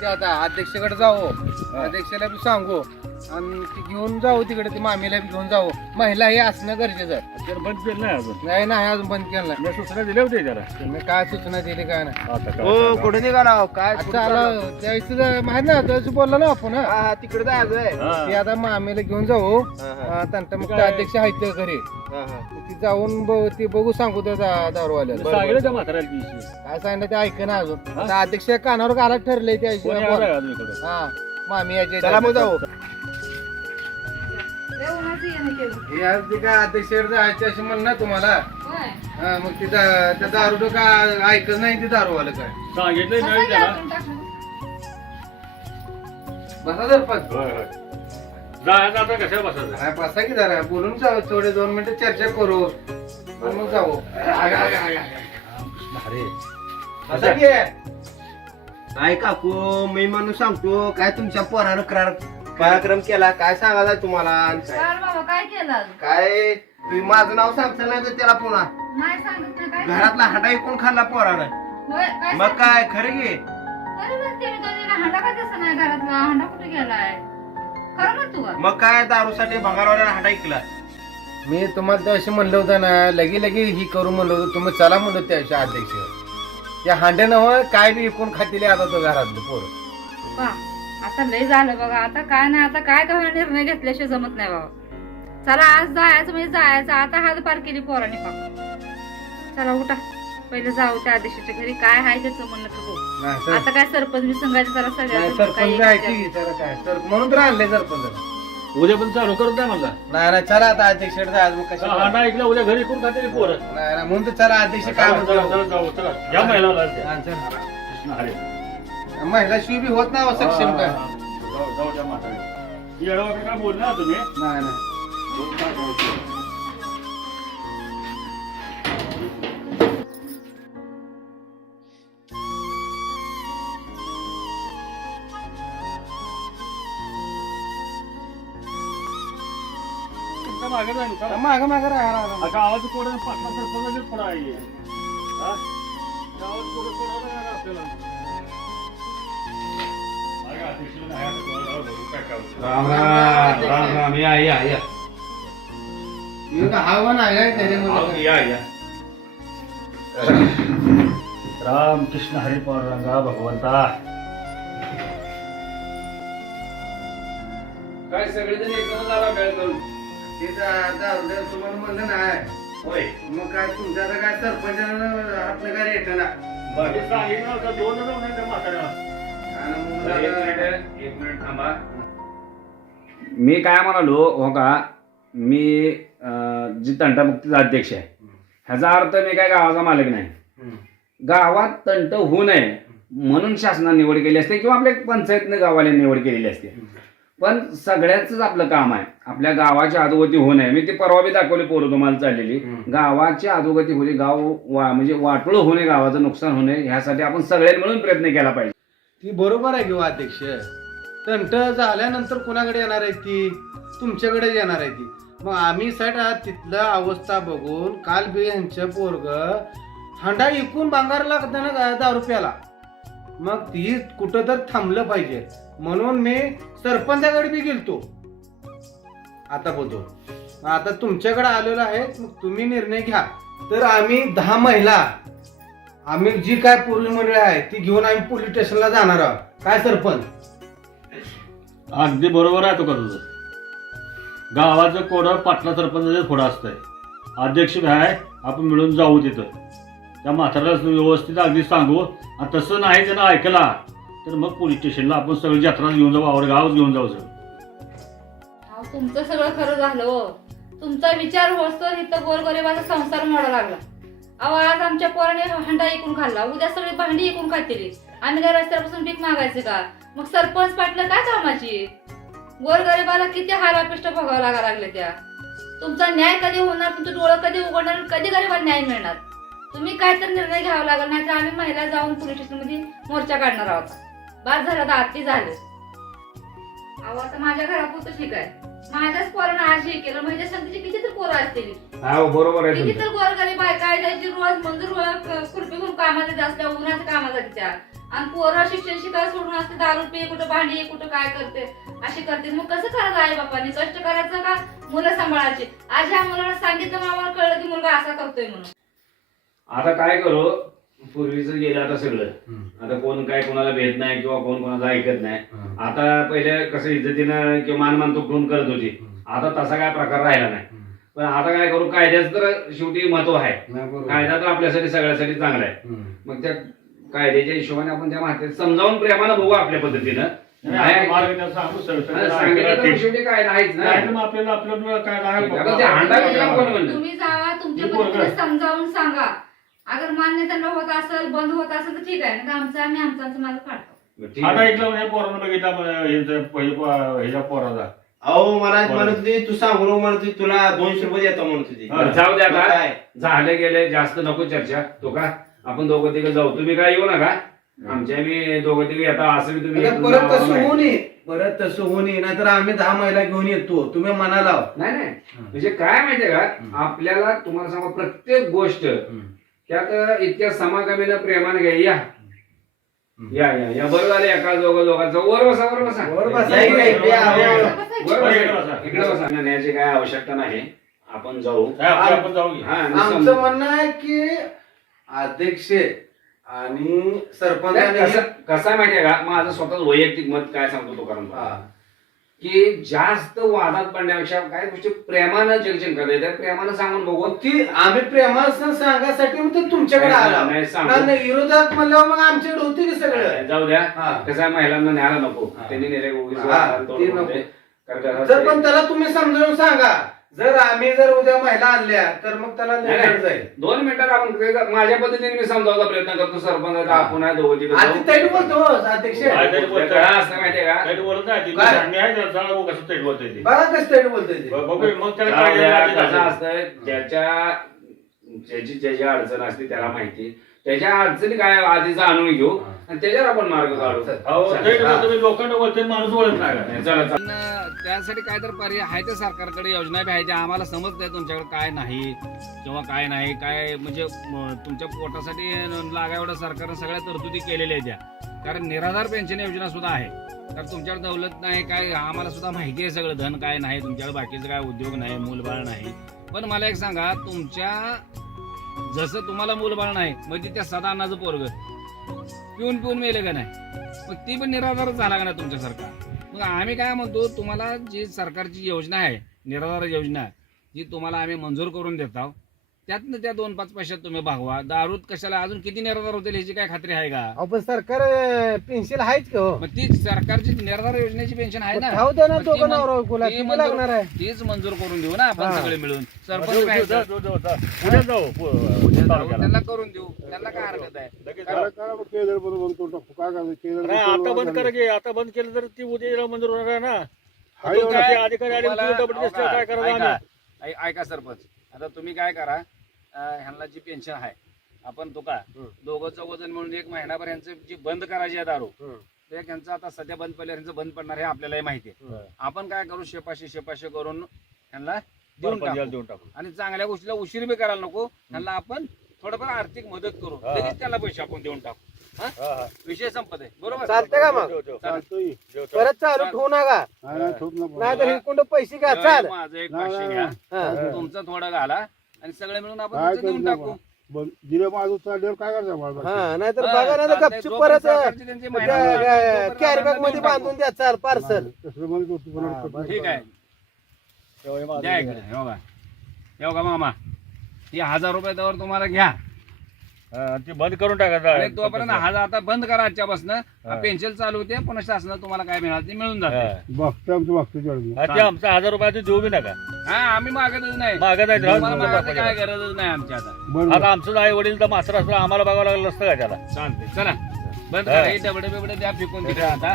की आता अध्यक्षकडे जाऊ, अध्यक्षाला बी सांगू आणि ती घेऊन जाऊ तिकडे, ती मामीला बी घेऊन जाऊ. महिला हे असणं गरजेचं आहे. बंद केलं नाही अजून. नाही अजून बंद केलं नाही. मी सूचना दिल्या होत्या त्याला. तुम्ही काय सूचना दिली काय नाही. आता काय हो सांगावं? कुठे निघाला हो? काय आता आलं त्यावेळेस माहित नाही त्यावेळेस बोललो ना आपण. हा तिकडे जायचंय. ती हा. आता मामीला घेऊन जाऊ. तंटा मग अध्यक्ष आहेत घरी, ती जाऊन ती बघू सांगू त्या दारूवाल्याला. सांगितलं त्या म्हाताऱ्याला की इशी. काय सांगितलं ते ऐक ना अजून. आता अध्यक्ष कानावर घालायला ठरलंय त्या कोणी आलं आहे अजून इकडं? हा मामी याचे चला मग जाऊ. हे आज ते काय अध्यक्ष जायचे असे म्हण ना तुम्हाला. हा मग ती त्या दारू का ऐकत नाही ती दारूवालं काय. सांगितलंय नाही त्याला. बसा सरपंच. होय होय. जायचं आता कशाला बसायचं? काय बसा की जरा बोलून जाऊ, थोडे 2 मिनिटं चर्चा करू मग जाऊ. बसा की. काय काकू मी म्हणून सांगतो काय तुमच्या पोरानं पराक्रम केला काय सांगायचा तुम्हाला आणि काय? बाबा काय केलं काय तुम्ही माझं नाव सांगता नाही तर त्याला पुन्हा नाही सांगत नाही काय घरातला हटा ऐकून खाल्ला पोरानं. होय, काय मग काय खरं घे खरं म्हणते मी तो हांडा का दिसत नाही घरातला हांडा कुठे गेलाय खरं म्हण तू का? मग काय दारूसाठी भंगारवाल्याला हटा ऐकला. मी तुम्हाला तर असे म्हणलं होतं ना, लगे ही करू म्हणलं होतं. तुम्ही चला म्हणलं त्या अध्यक्ष त्या हांड्यानं काय बी विकून खातील आता तो घरातलं पोरं. बा, आता लय झालं बघा. आता काय नाही, आता काय काय निर्णय घेतल्याशिवाय जमत नाही बाबा. चला आज जायचं म्हणजे जायचं. आता हात पार केली पोरांनी पाक. चला उठा पहिले जाऊ त्या आदेशाच्या घरी. काय आहे त्याचं म्हणणं तर बघू. नाही सर, आता काय सरपंच मी संघाची जरा नाही, सगळ्या सरपंच जायची जरा काय सर म्हणून तर आणले सरपंच. उद्या पण चालू करत नाही म्हणला. नाही चला आता अध्यक्ष जायचं मग चला, कशा. हांडा ऐकला उद्या घरी कोण खाते पोरं. नाही म्हणून तर चला अध्यक्ष काय चला, चला, म्हणतो. चला, जाऊ, चला. या महिलाला द्या. हा, चल. कृष्ण हरी. महिला शिव बी होत नाही हो सक्षम काय. जाऊ द्या म्हाताऱ्याला. येडवाकडे काय बोलणार तुम्ही? नाही तुमच्या मागे जाईल, चला. माग राहा. गावाचं कोण पाटला सरपंचाचेच फळं आहे. हा? गावात कोण राहणार आपल्याला? बघा, अध्यक्षाला नाही आता कोणाला भरून टाकावं. राम राम या हवा नाही काय आओ, त्याच्यामध्ये. या. राम कृष्ण हरी पांडुरंगा भगवंता. काय सगळेजण एकदम झाला वेळ करून ते दारू तुम्हाला म्हणलं नाही. होय. मग काय तुमच्या आता काय सरपंचानं हातलं काय रेट ना. बाकी सांगितलं होतं, 2 जण होते त्या म्हाताऱ्याला. एक मिनिट थांबा. मी काय म्हणालो हो का, मी जी तंटामुक्तीचा अध्यक्ष आहे ह्याचा अर्थ मी काय गावाचा मालक नाही. गावात तंट होऊ नये म्हणून शासनाने निवड केली असते किंवा आपल्या पंचायतने गावाला निवड केलेली असते. पण सगळ्याच आपलं काम आहे आपल्या गावाची अधोगती होऊ नये. मी ती परवा बी दाखवली पोरं तुम्हाला चाललेली. गावाची अधोगती होणे, गाव म्हणजे वाटोळ होणे, गावाचं नुकसान होणे, ह्यासाठी आपण सगळ्यांनी मिळून प्रयत्न केला पाहिजे. ती बरोबर आहे किंवा अध्यक्ष. तंट झाल्यानंतर कुणाकडे येणार आहे ती, तुमच्याकडे येणार आहे ती. मग आम्ही साईड तिथलं अवस्था बघून काल बी यांचं पोरग हांडा इकून भांगार लागतं ना दारू प्याला. मग ती कुठं तर थांबलं पाहिजे म्हणून मी सरपंचाकडे बी गेलतो. आता बोलतो आता तुमच्याकडे आलेलो आहे, मग तुम्ही निर्णय घ्या. तर आम्ही 10 महिला आम्ही जी काय पूर्वी मंडळी आहे ती घेऊन आम्ही पोलीस स्टेशनला जाणार आहोत. काय सरपंच? अगदी बरोबर आहे तुका तुझं. गावाचं कोडं पाटला सरपंचाचे थोडं असतंय. अध्यक्ष आहे, आपण मिळून जाऊ तिथं. त्या म्हाताऱ्याला व्यवस्थित अगदी सांगू. आणि तसं नाही त्यानं ऐकला तर मग पोलीस स्टेशनला आपण सगळी जत्रा घेऊन जाऊ, आवड गावच घेऊन जाऊ. सर अहो, तुमचं सगळं खरं झालं हो. तुमचा विचार होतो इथं गोरगरिबाचा संसार मोडा लागला. अहो आज आमच्या पोराने हंडा ऐकून खाल्ला, उद्या सगळी भांडी ऐकून खातील. आम्ही काय रस्त्यापासून भीक मागायचं का? मग सरपंच पाटलं काय कामाची? गोरगरिबाला किती हारापिष्ट भोगावं लागायला लागले त्या. तुमचा न्याय कधी होणार, तुमचं डोळं कधी उघडणार, कधी गरीबाला न्याय मिळणार? तुम्ही काय तर निर्णय घ्यावा लागला, नाही तर आम्ही महिला जाऊन पोलीस स्टेशन मध्ये मोर्चा काढणार आहोत. बाद झालं, आता आत्ती झालं. अहो आता माझ्या घरापुरतं ठीक आहे. माझ्याच पोरानं आज हे केलं, माझ्या संगीची किती तर पोरं असतील, बरोबर आहे किती तर गोरगरीब आहे. काय जायची रोज मंजूर खुरपी घेऊन कामाला असल्या, उन्हाच्या कामाला त्या आणि पोरं शिक्षण शिकायला सोडून असते, दारू पे कुठं भांडी कुठं काय करते अशी करते. मग कसं करायचं आई बापांनी? कष्ट करायचं का मुलं सांभाळायची? आज ह्या मुलाला सांगितलं मग आम्हाला कळलं की मुलगा असा करतोय म्हणून. आता काय करू, पूर्वीच गेलं आता सगळं. आता कोण काय कोणाला भेट नाही किंवा कोण कोणाला ऐकत नाही. आता पहिले कसं इज्जतीनं किंवा मान ठेवून करत होती, आता तसा काय प्रकार राहिला नाही. पण आता काय करू, कायद्याच तर शेवटी महत्व आहे. कायदा तर आपल्यासाठी सगळ्यासाठी चांगला आहे. मग त्या कायद्याच्या हिशोबाने आपण त्या माहिती समजावून प्रेमानं बघू आपल्या पद्धतीनं. सांगितलं तर शेवटी कायदा आहेच ना. तुम्ही जावा तुमच्या पद्धतीने समजावून सांगा. अगर मान्य त्यांना होत असेल, बंद होत असेल तर ठीक आहे, नाही आमचं आम्ही आमचं मार्ग काढतो. आता ऐकलं म्हणजे पोरानं बघितला ह्याच्या पोराचा. अहो मला म्हणत होती तू सांगू म्हणत होती तुला 200 रुपये देतो म्हणत होती. जाऊ द्या, काय झाले गेले, जास्त नको चर्चा. तो का आपण दोघं तिघं जाऊ, तुम्ही काय येऊ नका. आमच्या मी दोघं तिघं येता असं मी तुम्ही परत तसं होऊ नये, परत तसं होऊ नये. नाहीतर आम्ही 10 महिला घेऊन येतो, तुम्ही मना लाव. नाही नाही, म्हणजे काय माहितीये का, आपल्याला तुम्हाला सांगा प्रत्येक गोष्ट त्यात इतक्या समागमीनं प्रेमाने घ्या. या या या या बरं झालं, एका दोघांचं वर बसा, वर बसा, वर बसा. या इकडे, इकडे या. बसायचं. वर बसा, इकडे बसा. नेण्याची काय आवश्यकता नाही, आपण जाऊ. आपण जाऊ की. हा, आणि आमचं म्हणणं आहे की अध्यक्ष आणि सरपंचाने कसं आहे माहितीये का, माझं स्वतःच वैयक्तिक मत काय सांगतो तो कारण की जास्त वादात पडण्यापेक्षा काय गोष्टी प्रेमानं चर्चा करता येतात, प्रेमानं सांगून बघू. ती आम्ही प्रेमानं सांगासाठी मग ते तुमच्याकडे आला. नाही, सांगू. नाही, विरोधात म्हणल्यावर मग आमच्याकडे होते की सगळं. जाऊ द्या. हा. कसं आहे, महिलांना न्यायला नको. त्यांनी नेले उगीच ते नको. कारण जर पण त्याला तुम्ही समजावून सांगा, जर आम्ही जर उद्या महिला आणल्या तर मग त्याला निर्णय जाईल. 2 मिनिटात आपण माझ्या पद्धतीने मी समजावचा प्रयत्न करतो. सरपंच आपण आहे दोघं तिथं आधी जाऊ. तैट बोलतो अध्यक्ष. काय तरी बोलतोय. काय असतं माहितीये का, काही बोलत नाही ती. काय? मी आहे त्याला सांगा बघू कसं तैट बोलतोय ते. बघा कसं तैट बोलतोय ते. बघू मग त्याला जाऊ द्या, काय कसं असतं, ज्याची अडचण असते त्याला माहिती. त्याच्या अडचणी काय आधी जाणून घेऊ आणि त्याच्यावर आपण मार्ग काढू. अहो, तैट बोलतो, लोकांना बोलते, माणूस बोलत नाही का. चला चला. त्यासाठी काय तर पर्याय आहे त्या सरकारकडे, योजना बी आहे त्या. आम्हाला समजत आहे तुमच्याकडे काय नाही किंवा काय नाही, काय म्हणजे तुमच्या पोटासाठी लागा एवढं सरकारनं सगळ्या तरतुदी केलेल्या आहेत त्या. कारण निराधार पेन्शन योजना सुद्धा आहे. तर तुमच्याकडे दौलत नाही काय, आम्हाला सुद्धा माहिती आहे सगळं. धन काय नाही तुमच्याकडे, बाकीचं काय उद्योग नाही, मूलबाळ नाही. पण मला एक सांगा, तुमच्या जसं तुम्हाला मूलबाळ नाही म्हणजे त्या सदा अन्नाचं पोरग पिऊन पिऊन मेलं का नाही, मग ती पण निराधारच झाला का नाही तुमच्यासारखा. मग आम्ही काय म्हणतो, तुम्हाला जी सरकारची योजना आहे निराधार योजना, जी तुम्हाला आम्ही मंजूर करून देत आहोत, त्यातनं त्या 2-5 पैशात तुम्ही भागवा. दारूत कशाला अजून किती निराधार होतील ह्याची काय खात्री आहे का? पण सरकार पेन्शन आहेच का हो? मग ती सरकारची निराधार योजनेची पेन्शन आहे ना, खाऊ द्या ना मग ती दोघं मग- नवरा बायकोला, ती किती मंजूर- लागणार आहे? तीच मंजूर करून देऊ ना आपण हा. सगळे मिळून. सरपंच जाऊ, काय जाऊ, तर- जाऊ, जाऊ. उद्या जाऊ तालुक्याला. त्यांना करून देऊ, त्यांना काय हरकत आहे. लगेच जाऊ. नाही, आता बंद करा की. आता बंद केलं तर ती उद्या मंजूर होणार आहे ना. तू काय- ते अधिकारी आले तुम्हाला- की डबल टेस्ट काय करावं आम्ही? ऐका सरपंच, आता तुम्ही काय करा, ह्यांना जी पेन्शन आहे आपण तो का दोघं चौघजण म्हणून 1 महिनाभर यांचं जी बंद करायची आहे दारू, ते त्यांचं आता सध्या बंद पडल्या यांचं बंद पडणार हे आपल्यालाही माहिती आहे. आपण काय करू, शेपाशी करून ह्यांना देऊन टाकू. टाकू. आणि चांगल्या गोष्टीला उशीर बी करायला नको. ह्यांना आपण थोडंफार आर्थिक मदत करू, हा. लगेच त्याला पैसे आपण देऊन टाकू. हा, हा. विषय संपत आहे, बरोबर. चालतंय का मग? जेव, जेव. चालेल. जेव, जेव. परत चालू ठेवू नका, नाही तर इकडून पैसे घ्या. चाल माझं एक 500 घ्या, हा. तुमचं थोडं घाला आणि सगळे मिळून आपण तुमचं देऊन टाकू. दिलं माझं चालल्यावर काय करता हा, नाहीतर हा, बघा ना चालतंय. गपचूप जोपर्यंत परत सरकारची त्यांची महिना- कॅरी बॅग मध्ये बांधून द्या. चाल पार्सल. तसं म्हणत होतो ठीक आहे, तेव्हा हे माझं द्या इकडे. हे बघा, हे बघा मामा, हे 1000 रुपये त्यावर तुम्हाला घ्या. हा, ते बंद करून टाका. आणि तोपर्यंत आता बंद करा आजच्यापासून. पेन्शन चालू होते, पुन्हा शासनात तुम्हाला काय मिळालं ते मिळून जाते. बघतो आमचं बघतो जळून ते आमचा 1000 रुपयाचं देऊ बी नका. हा, आम्ही मागतच नाही, मागत आहे तुम्हाला मागायची काय गरजच नाही आमची आता. आता आमचं आई वडील तर मास्तर असलं आम्हाला बघावं लागलं असतं का त्याला. चालते, चला बंद करा. हे डबडे बिबडे द्या फेकून तिकडे आता.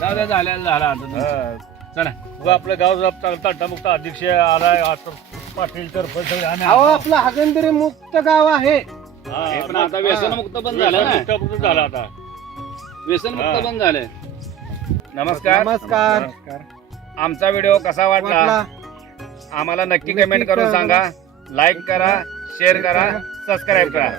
जाऊ द्या, झाला आता तुमचं. हा. चला. उगा आपलं गाव तंटामुक्त अध्यक्ष आलाय आता पाटील तर अहो आपलं हागंदरी मुक्त गाव आहे. हे पण आता व्यसनमुक्त बंद झालं ना, झालं आता. व्यसनमुक्त बंद झालंय. नमस्कार. नमस्कार. आमचा व्हिडिओ कसा वाटला वाटला आम्हाला नक्की कमेंट करून सांगा. लाईक करा, शेअर करा, सबस्क्राईब करा.